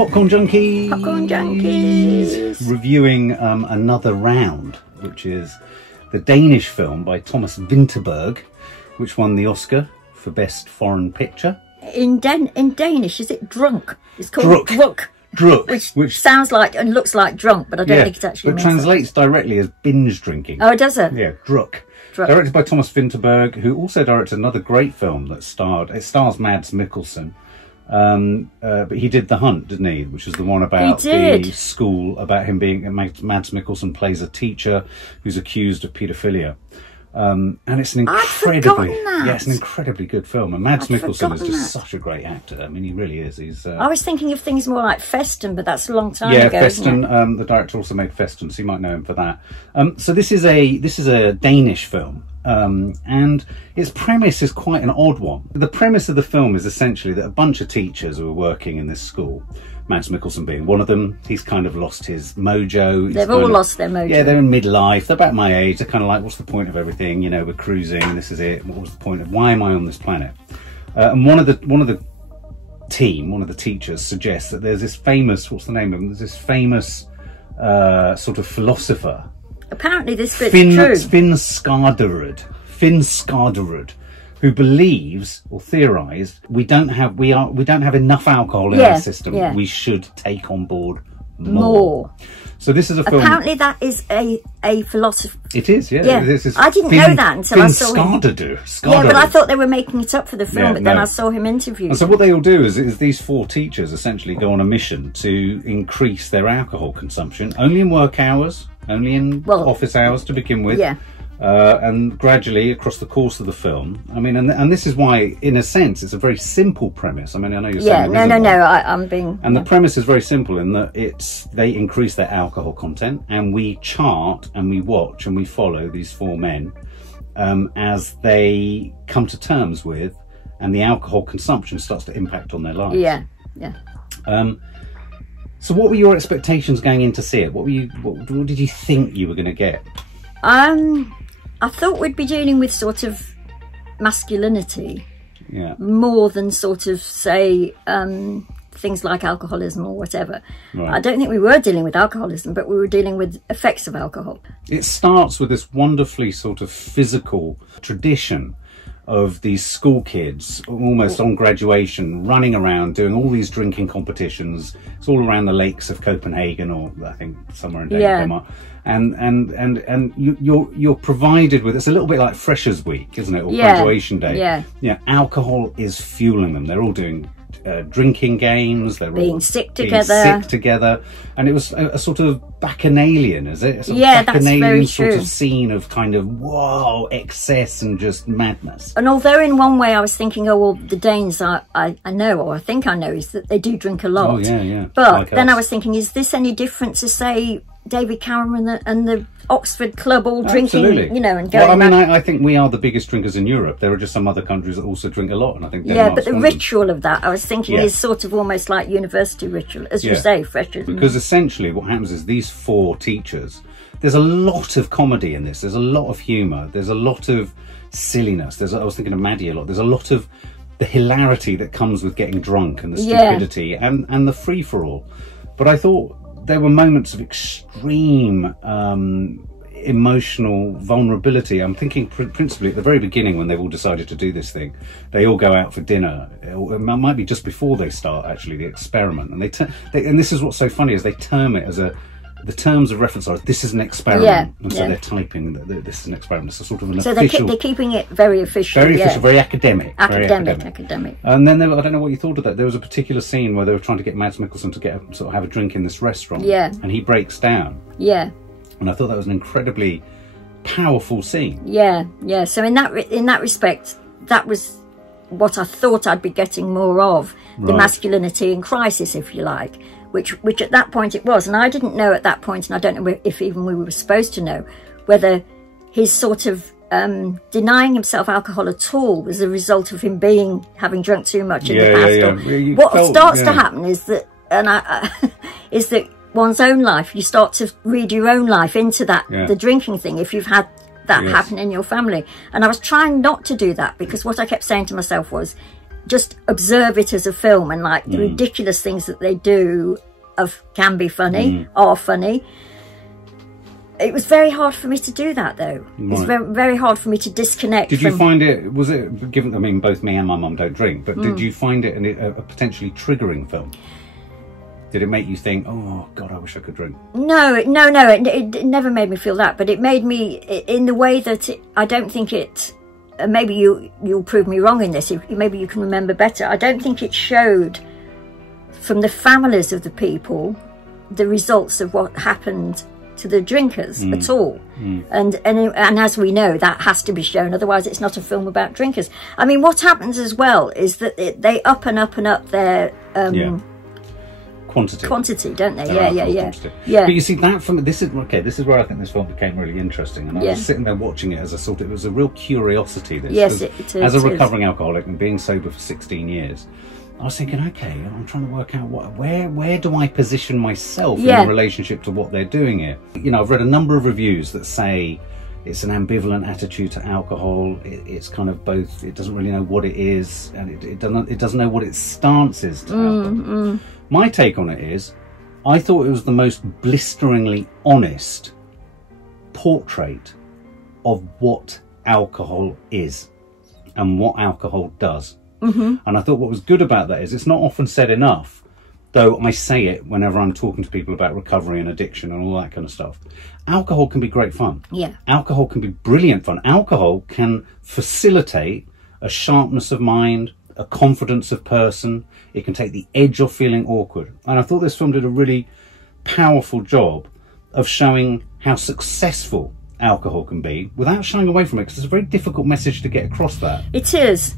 Popcorn Junkies! Popcorn Junkies! Reviewing another round, which is the Danish film by Thomas Vinterberg, which won the Oscar for Best Foreign Picture. In Danish, is it Druk? It's called Druk. Druk. Which sounds like and looks like drunk, but I don't think it actually means translates directly as binge drinking. Oh, does it? Yeah, Druk. Directed by Thomas Vinterberg, who also directed another great film that stars Mads Mikkelsen. But he did The Hunt, didn't he? Which was the one about the school, about him being... Mads Mikkelsen plays a teacher who's accused of paedophilia. And it's an incredibly good film. And Mads Mikkelsen is just such a great actor. I mean, he really is. He's. I was thinking of things more like Festen, but that's a long time ago. Yeah, Festen. The director also made Festen, so you might know him for that. So this is a Danish film. And its premise is quite an odd one. The premise of the film is essentially that a bunch of teachers who are working in this school, Mads Mikkelsen being one of them, he's kind of lost his mojo. They've all lost their mojo. Yeah, they're in midlife. They're about my age. They're kind of like, what's the point of everything? You know, we're cruising. This is it. What was the point of? Why am I on this planet? And one of the teachers suggests that there's this famous, what's the name of him? There's this famous sort of philosopher. Apparently this bit's true. Finn Skarderud, who believes or theorised we don't have enough alcohol in our system. Yeah. We should take on board more. So this is a film. Apparently that is a philosophy. It is, yeah. This is I didn't know that until I saw him. Yeah, but I thought they were making it up for the film, but then I saw him interviewed. And so what they all do is these four teachers essentially go on a mission to increase their alcohol consumption, only in work hours, only in office hours to begin with. Yeah. And gradually across the course of the film, I mean, and this is why, in a sense, it's a very simple premise. I mean, I know you're saying I'm being. And the premise is very simple in that they increase their alcohol content, and we chart and we watch and we follow these four men as they come to terms with, and the alcohol consumption starts to impact on their lives. Yeah. So, what were your expectations going in to see it? What did you think you were going to get? I thought we'd be dealing with sort of masculinity, more than sort of say things like alcoholism or whatever. Right. I don't think we were dealing with alcoholism, but we were dealing with effects of alcohol. It starts with this wonderfully sort of physical tradition of these school kids almost on graduation running around doing all these drinking competitions. It's all around the lakes of Copenhagen, or I think somewhere in Denmark. And you're provided with, it's a little bit like Freshers Week, isn't it, or graduation day. Alcohol is fueling them. They're all doing drinking games, they're being all sick together, and it was a sort of bacchanalian, is it? That's very sort true. Of scene of kind of whoa, excess and just madness. And although in one way I was thinking, oh well, the Danes I know, or I think I know, is that they do drink a lot. Oh yeah. But like then I was thinking, is this any different to say David Cameron and the Oxford Club all drinking, Absolutely. You know, and going. Well, I mean, I think we are the biggest drinkers in Europe. There are just some other countries that also drink a lot, and I think but the ritual of that, I was thinking, is sort of almost like university ritual, as you say, freshers. Because essentially, what happens is these four teachers. There's a lot of comedy in this. There's a lot of humour. There's a lot of silliness. I was thinking of Maddie a lot. There's a lot of the hilarity that comes with getting drunk and the stupidity and the free for all. But I thought there were moments of extreme emotional vulnerability. I'm thinking principally at the very beginning when they've all decided to do this thing. They all go out for dinner. It might be just before they start actually the experiment. And and this is what's so funny is they term it as the terms of reference are this is an experiment, and so they're typing that this is an experiment. It's a sort of an official. They're keeping it very official, very academic, academic. And then I don't know what you thought of that. There was a particular scene where they were trying to get Mads Mikkelsen to have a drink in this restaurant, and he breaks down. And I thought that was an incredibly powerful scene. So in that respect, that was what I thought I'd be getting more of, the masculinity in crisis, if you like. Which at that point it was, and I didn't know at that point, and I don't know if even we were supposed to know, whether his sort of denying himself alcohol at all was a result of him having drunk too much in the past. What starts to happen is that, is that one's own life, you start to read your own life into that, the drinking thing, if you've had that happen in your family. And I was trying not to do that, because what I kept saying to myself was, just observe it as a film, and like the ridiculous things that they do can be funny, are funny. It was very hard for me to do that, though. Right. It's very, very hard for me to disconnect. Did you find it, was it, given, I mean, both me and my mum don't drink, but did you find it a potentially triggering film? Did it make you think, oh, God, I wish I could drink? No, it never made me feel that, but it made me, in the way that I don't think it, maybe you'll prove me wrong in this, maybe you can remember better, I don't think it showed from the families of the people the results of what happened to the drinkers at all. And as we know, that has to be shown, otherwise it's not a film about drinkers. I mean, what happens as well is that they up and up and up their quantity, don't they? Yeah. But you see, that from this is where I think this film became really interesting, and I was sitting there watching it as a sort of, it was a real curiosity, this. Yes, it is. As a recovering alcoholic and being sober for 16 years, I was thinking, okay, I'm trying to work out where do I position myself in relationship to what they're doing here. You know, I've read a number of reviews that say it's an ambivalent attitude to alcohol. It's kind of both. It doesn't really know what it is, and it doesn't know what its stance is to alcohol. My take on it is, I thought it was the most blisteringly honest portrait of what alcohol is and what alcohol does. And I thought what was good about that is it's not often said enough, though I say it whenever I'm talking to people about recovery and addiction and all that kind of stuff. Alcohol can be great fun. Yeah. Alcohol can be brilliant fun. Alcohol can facilitate a sharpness of mind, a confidence of person. It can take the edge off feeling awkward. And I thought this film did a really powerful job of showing how successful alcohol can be without shying away from it, because it's a very difficult message to get across that. It is.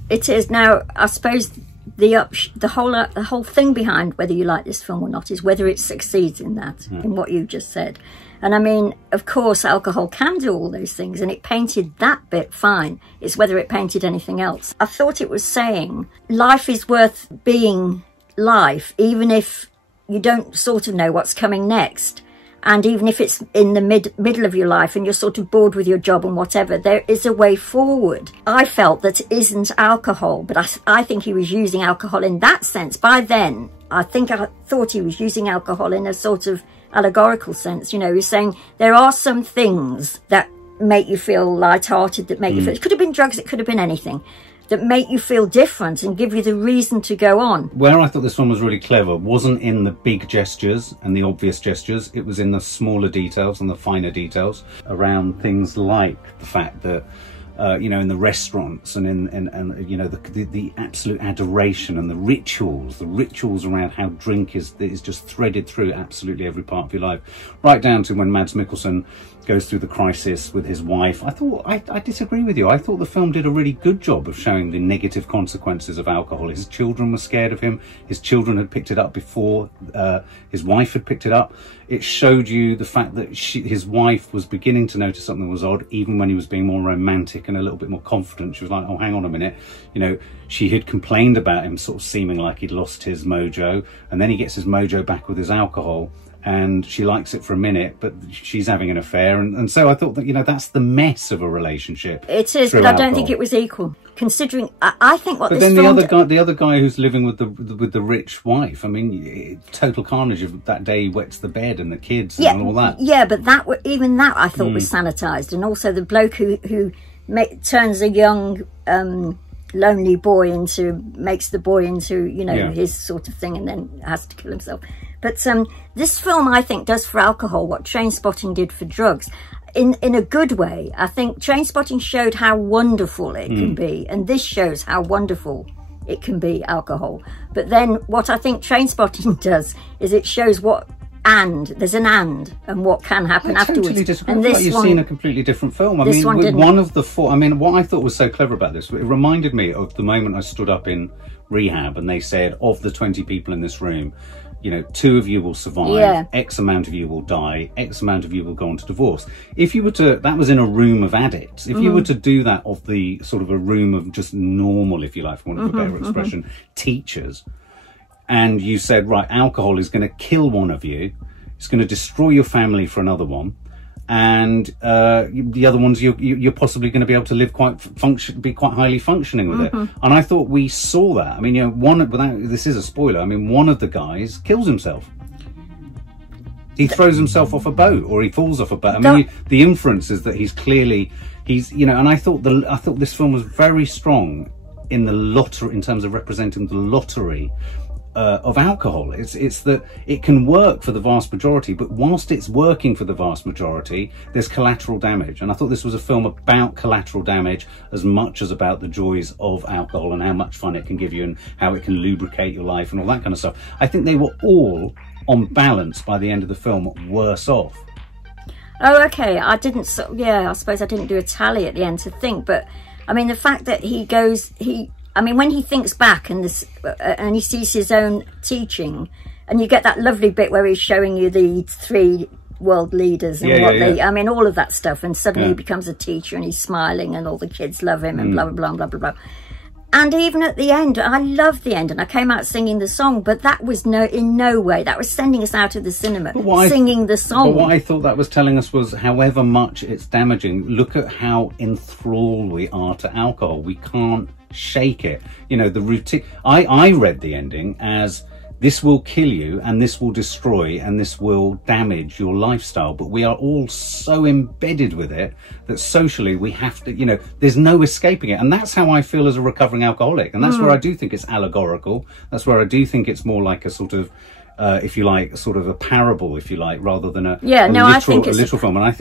Now, I suppose the whole thing behind whether you like this film or not is whether it succeeds in that, in what you just said. And I mean, of course, alcohol can do all those things, and it painted that bit fine. It's whether it painted anything else. I thought it was saying life is worth being life, even if you don't sort of know what's coming next. And even if it's in the middle of your life and you're sort of bored with your job and whatever, there is a way forward. I felt that isn't alcohol, but I think he was using alcohol in that sense. By then, I thought he was using alcohol in a sort of allegorical sense. You know, he's saying there are some things that make you feel lighthearted, that make you feel, it could have been drugs, it could have been anything, that make you feel different and give you the reason to go on. Where I thought this one was really clever wasn't in the big gestures and the obvious gestures, it was in the smaller details and the finer details around things like the fact that you know, in the restaurants and in you know, the absolute adoration and the rituals around how drink is just threaded through absolutely every part of your life, right down to when Mads Mikkelsen goes through the crisis with his wife. I disagree with you. I thought the film did a really good job of showing the negative consequences of alcohol. His children were scared of him. His children had picked it up before his wife had picked it up. It showed you the fact that his wife was beginning to notice something was odd, even when he was being more romantic and a little bit more confident. She was like, oh, hang on a minute. You know, she had complained about him sort of seeming like he'd lost his mojo, and then he gets his mojo back with his alcohol, and she likes it for a minute, but she's having an affair. And so I thought that, you know, that's the mess of a relationship. It is, but I don't think it was equal. Considering, I think what. But this then the other guy who's living with the rich wife. I mean, total carnage of that day. He wets the bed and the kids and all that. Yeah, but even that I thought was sanitised, and also the bloke who turns a young lonely boy makes the boy into, you know, his sort of thing, and then has to kill himself. But this film, I think, does for alcohol what Trainspotting did for drugs. In a good way. I think Trainspotting showed how wonderful it can be, and this shows how wonderful it can be, alcohol. But then what I think Trainspotting does is it shows there's an and what can happen afterwards. Totally disagree. And this you've seen a completely different film. I mean, one of the four. I mean, what I thought was so clever about this, it reminded me of the moment I stood up in rehab and they said, of the 20 people in this room, you know, 2 of you will survive, X amount of you will die, X amount of you will go on to divorce. If you were to, that was in a room of addicts. If you were to do that of the sort of a room of just normal, if you like, for want of a better expression, teachers, and you said, right, alcohol is going to kill one of you, it's going to destroy your family for another one, and the other ones you're possibly going to be able to live be quite highly functioning with it. And I thought we saw that. I mean, you know, this is a spoiler, I mean, one of the guys kills himself. He throws himself off a boat, or he falls off a boat. I mean, the inference is that he's you know, and I thought this film was very strong in the lottery, in terms of representing the lottery of alcohol. It's that it can work for the vast majority, but whilst it's working for the vast majority, there's collateral damage. And I thought this was a film about collateral damage as much as about the joys of alcohol and how much fun it can give you and how it can lubricate your life and all that kind of stuff. I think they were all, on balance, by the end of the film, worse off. Oh, okay. I suppose I didn't do a tally at the end to think, but I mean, the fact that I mean, when he thinks back and he sees his own teaching, and you get that lovely bit where he's showing you the 3 world leaders and I mean, all of that stuff, and suddenly he becomes a teacher and he's smiling and all the kids love him and blah, blah, blah, blah, blah, blah. And even at the end, I loved the end, and I came out singing the song, but that was in no way, that was sending us out of the cinema, singing the song. But what I thought that was telling us was, however much it's damaging, look at how enthralled we are to alcohol. We can't shake it. You know, the routine. I read the ending as, this will kill you and this will destroy and this will damage your lifestyle. But we are all so embedded with it that socially we have to, you know, there's no escaping it. And that's how I feel as a recovering alcoholic. And that's where I do think it's allegorical. That's where I do think it's more like a sort of, if you like, sort of a parable, if you like, rather than a literal film. And I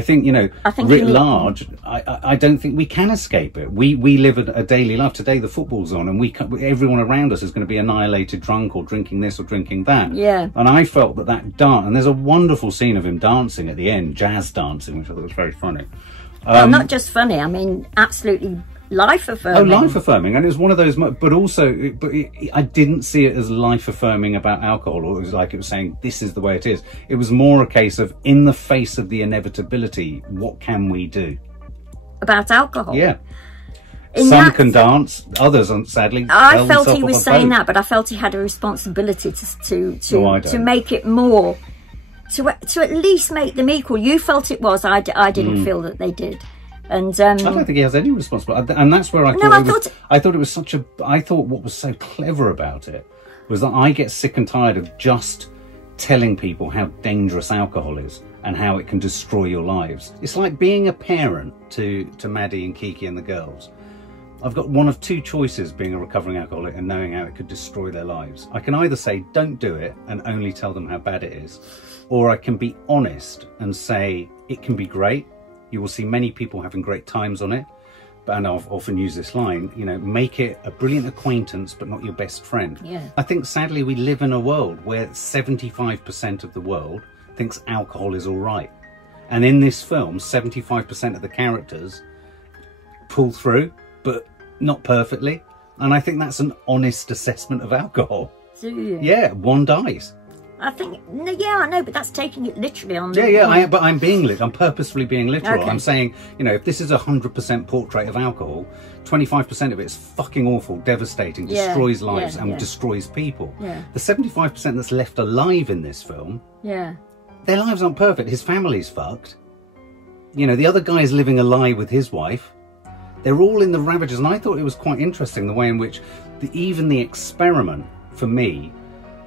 think, you know, writ large, I don't think we can escape it. We live a daily life. Today the football's on, and everyone around us is going to be annihilated drunk or drinking this or drinking that. Yeah. And I felt that dance, and there's a wonderful scene of him dancing at the end, jazz dancing, which I thought was very funny. Well, not just funny, I mean, absolutely life-affirming. Oh, life-affirming. And it was one of those, but also, I didn't see it as life-affirming about alcohol, or it was like it was saying, this is the way it is. It was more a case of, in the face of the inevitability, what can we do? About alcohol? Yeah. Some can dance, others, sadly, I felt he was saying that, but I felt he had a responsibility to make it more, to at least make them equal. You felt it was, I didn't feel that they did. And I don't think he has any responsibility, and that's where I thought what was so clever about it was that I get sick and tired of just telling people how dangerous alcohol is and how it can destroy your lives. It's like being a parent to Maddie and Kiki and the girls. I've got one of 2 choices, being a recovering alcoholic and knowing how it could destroy their lives. I can either say, don't do it, and only tell them how bad it is, or I can be honest and say, it can be great. You will see many people having great times on it. And I've often used this line, you know, make it a brilliant acquaintance, but not your best friend. Yeah. I think, sadly, we live in a world where 75% of the world thinks alcohol is all right. And in this film, 75% of the characters pull through, but not perfectly. And I think that's an honest assessment of alcohol. Do you? Yeah, one dies. I think, yeah, I know, but that's taking it literally on the... But I'm purposefully being literal. Okay. I'm saying, you know, if this is a 100% portrait of alcohol, 25% of it is fucking awful, devastating, destroys lives and destroys people. Yeah. The 75% that's left alive in this film, their lives aren't perfect. His family's fucked. You know, the other guy is living a lie with his wife. They're all in the ravages. And I thought it was quite interesting the way in which even the experiment, for me,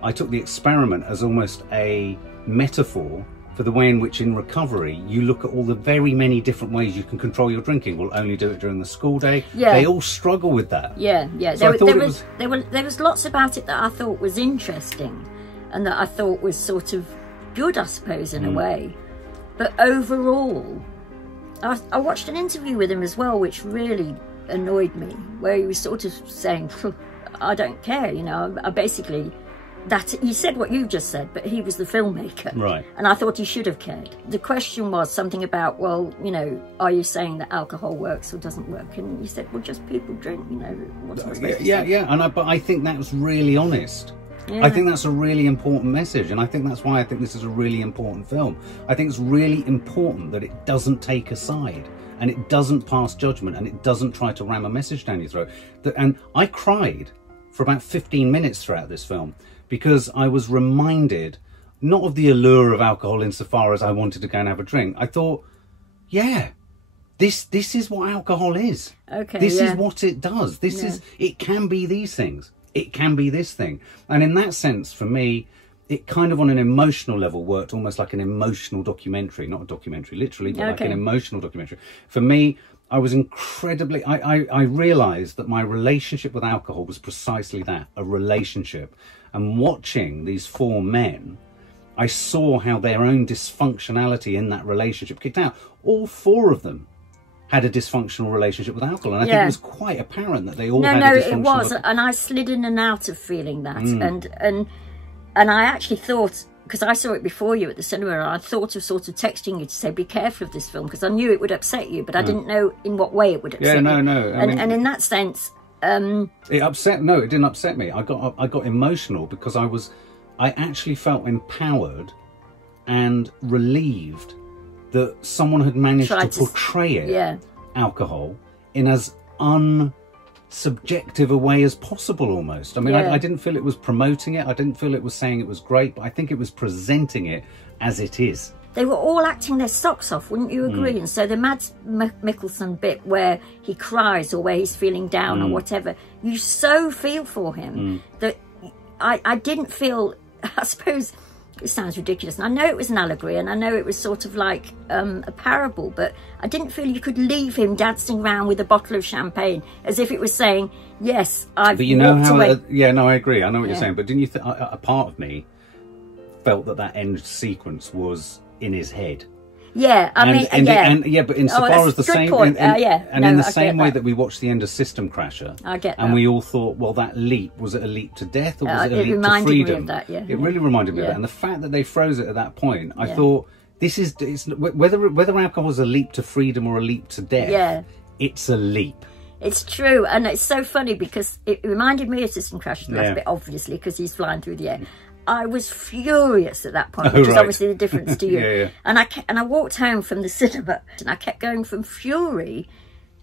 I took the experiment as almost a metaphor for the way in which in recovery you look at all the very many different ways you can control your drinking. We'll only do it during the school day. Yeah. They all struggle with that. Yeah, yeah. So there was lots about it that I thought was interesting and that I thought was sort of good, I suppose, in a way. But overall, I watched an interview with him as well, which really annoyed me, where he was sort of saying, I don't care, you know, I basically... That he said what you just said, but he was the filmmaker, right? And I thought he should have cared. The question was something about, well, you know, are you saying that alcohol works or doesn't work? And he said, well, just people drink, you know. What's I supposed to say? But I think that was really honest. Yeah. I think that's a really important message, and I think that's why I think this is a really important film. I think it's really important that it doesn't take a side, and it doesn't pass judgment, and it doesn't try to ram a message down your throat. And I cried for about 15 minutes throughout this film, because I was reminded not of the allure of alcohol insofar as I wanted to go and have a drink. I thought, yeah, this is what alcohol is. Okay, this is what it does. It can be these things. It can be this thing. And in that sense, for me, it kind of on an emotional level worked almost like an emotional documentary, not a documentary literally, but like an emotional documentary. For me, I was incredibly, I realised that my relationship with alcohol was precisely that, a relationship. And watching these four men, I saw how their own dysfunctionality in that relationship kicked out. All four of them had a dysfunctional relationship with alcohol, and I think it was quite apparent that they all had a dysfunctional... No, it was, and I slid in and out of feeling that, and I actually thought, because I saw it before you at the cinema, and I thought of sort of texting you to say, be careful of this film, because I knew it would upset you, but I didn't know in what way it would upset you. And in that sense... it didn't upset me. I got emotional because I actually felt empowered and relieved that someone had managed to portray alcohol in as unsubjective a way as possible almost. I mean, I didn't feel it was promoting it. I didn't feel it was saying it was great, but I think it was presenting it as it is. They were all acting their socks off, wouldn't you agree? And so the Mads Mikkelsen bit where he cries or where he's feeling down or whatever, you so feel for him that I didn't feel, I suppose, it sounds ridiculous, and I know it was an allegory, and I know it was sort of like a parable, but I didn't feel you could leave him dancing around with a bottle of champagne as if it was saying, yes, I've But you know walked how, away. I agree, I know what you're saying, but didn't you think, a part of me felt that end sequence was in his head? Yeah, but insofar as the same, in the same way that we watched the end of System Crasher, I get that. And we all thought, well, that leap, was it a leap to death or was it a leap to reminded freedom? me of that, It really reminded me of that, and the fact that they froze it at that point, I thought, it's whether alcohol was a leap to freedom or a leap to death, it's a leap. It's true, and it's so funny because it reminded me of System Crasher the last bit, obviously, because he's flying through the air. I was furious at that point, which is obviously the difference to you. And I walked home from the cinema, and I kept going from fury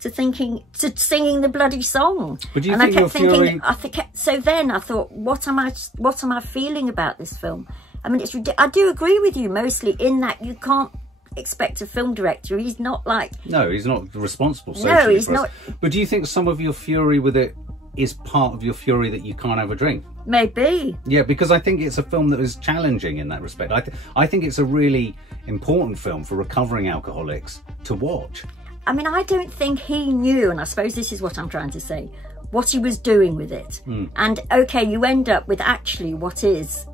to singing the bloody song. But do you and think I kept thinking, fury... so then I thought, what am I feeling about this film? I mean, it's ridiculous. I do agree with you mostly in that you can't expect a film director. He's not like... No, he's not responsible socially. No, he's not. But do you think some of your fury with it is part of your fury that you can't have a drink? Maybe. Yeah, because I think it's a film that is challenging in that respect. I think it's a really important film for recovering alcoholics to watch. I mean, I don't think he knew, and I suppose this is what I'm trying to say, what he was doing with it. And okay, you end up with actually what is...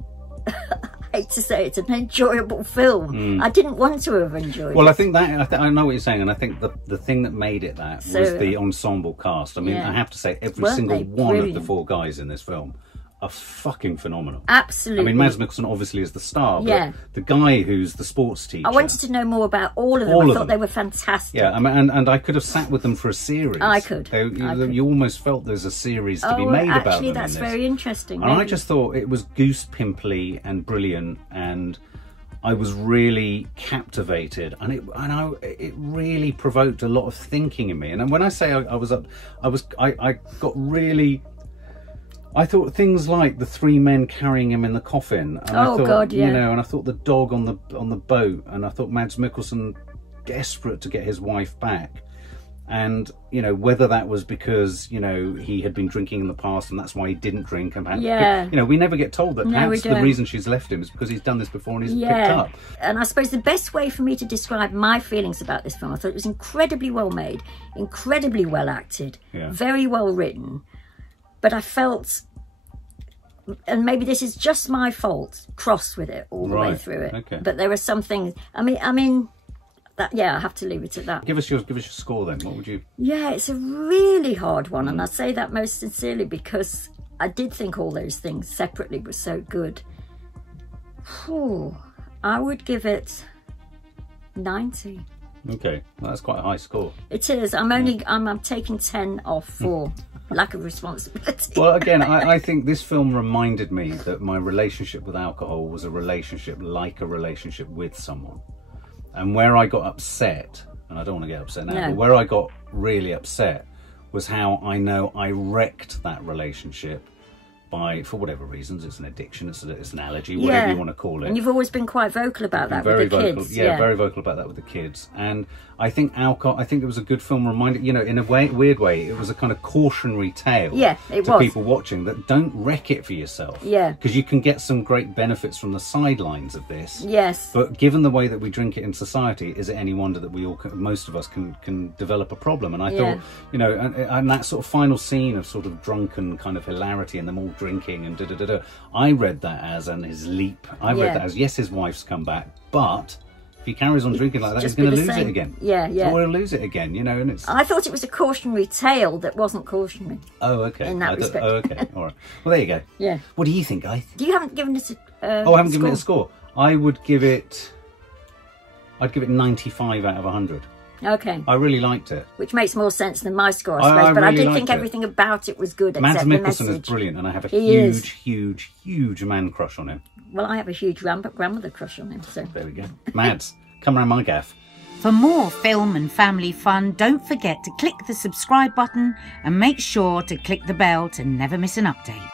I hate to say it's an enjoyable film. I didn't want to have enjoyed it. Well, I think that I know what you're saying, and I think the thing that made it that was the ensemble cast. I mean, I have to say every single one of the four guys in this film are fucking phenomenal. Absolutely. I mean, Mads Mikkelsen obviously is the star, but the guy who's the sports teacher. I wanted to know more about all of them. I thought they were fantastic. Yeah, I mean, and I could have sat with them for a series. I could. You almost felt there's a series to be made about them. Actually, that's very interesting. And I just thought it was goose pimply and brilliant, and I was really captivated, and it really provoked a lot of thinking in me. And when I say I got really... I thought things like the three men carrying him in the coffin, and I thought, you know, and I thought the dog on the boat, and I thought Mads Mikkelsen desperate to get his wife back, and you know whether that was because you know he had been drinking in the past and that's why he didn't drink, and perhaps, you know, we never get told that perhaps the reason she's left him is because he's done this before and he's picked up. And I suppose the best way for me to describe my feelings about this film, I thought it was incredibly well made, incredibly well acted, very well written. But I felt, and maybe this is just my fault, cross with it all the way through it. Okay. But there were some things. I mean, that I have to leave it at that. Give us your score then. What would you? Yeah, it's a really hard one, and I say that most sincerely because I did think all those things separately were so good. I would give it 90. Okay, well, that's quite a high score. It is. I'm taking 10 off for lack of responsibility. Well, again, I think this film reminded me that my relationship with alcohol was a relationship like a relationship with someone. And where I got upset, and I don't want to get upset now, but where I got really upset was how I know I wrecked that relationship for whatever reasons. It's an addiction, it's an allergy, whatever you want to call it. And you've always been quite vocal about that with the kids. Yeah, very vocal about that with the kids. And I think I think it was a good film, reminded, you know, in a weird way, it was a kind of cautionary tale to people watching, that don't wreck it for yourself. Yeah. Because you can get some great benefits from the sidelines of this. Yes. But given the way that we drink it in society, is it any wonder that most of us can develop a problem? And I thought, you know, and that sort of final scene of sort of drunken kind of hilarity and them all drinking and da-da-da-da, I read that as his leap. I read that as, yes, his wife's come back, but if he carries on drinking like that, he's going to lose it again. Yeah, yeah. So he'll lose it again, you know. And it's. I thought it was a cautionary tale that wasn't cautionary. Oh, okay. In that respect. Oh, okay. All right. Well, there you go. Yeah. What do you think, Guy? You haven't given it a I haven't given it a score. I'd give it 95 out of 100. Okay. I really liked it. Which makes more sense than my score, I suppose. But really I did think everything about it was good, Mads except the Mikkelsen message. is brilliant, and I have a huge man crush on him. Well, I have a huge grandmother crush on him, so... There we go. Mads, come around my gaff. For more film and family fun, don't forget to click the subscribe button and make sure to click the bell to never miss an update.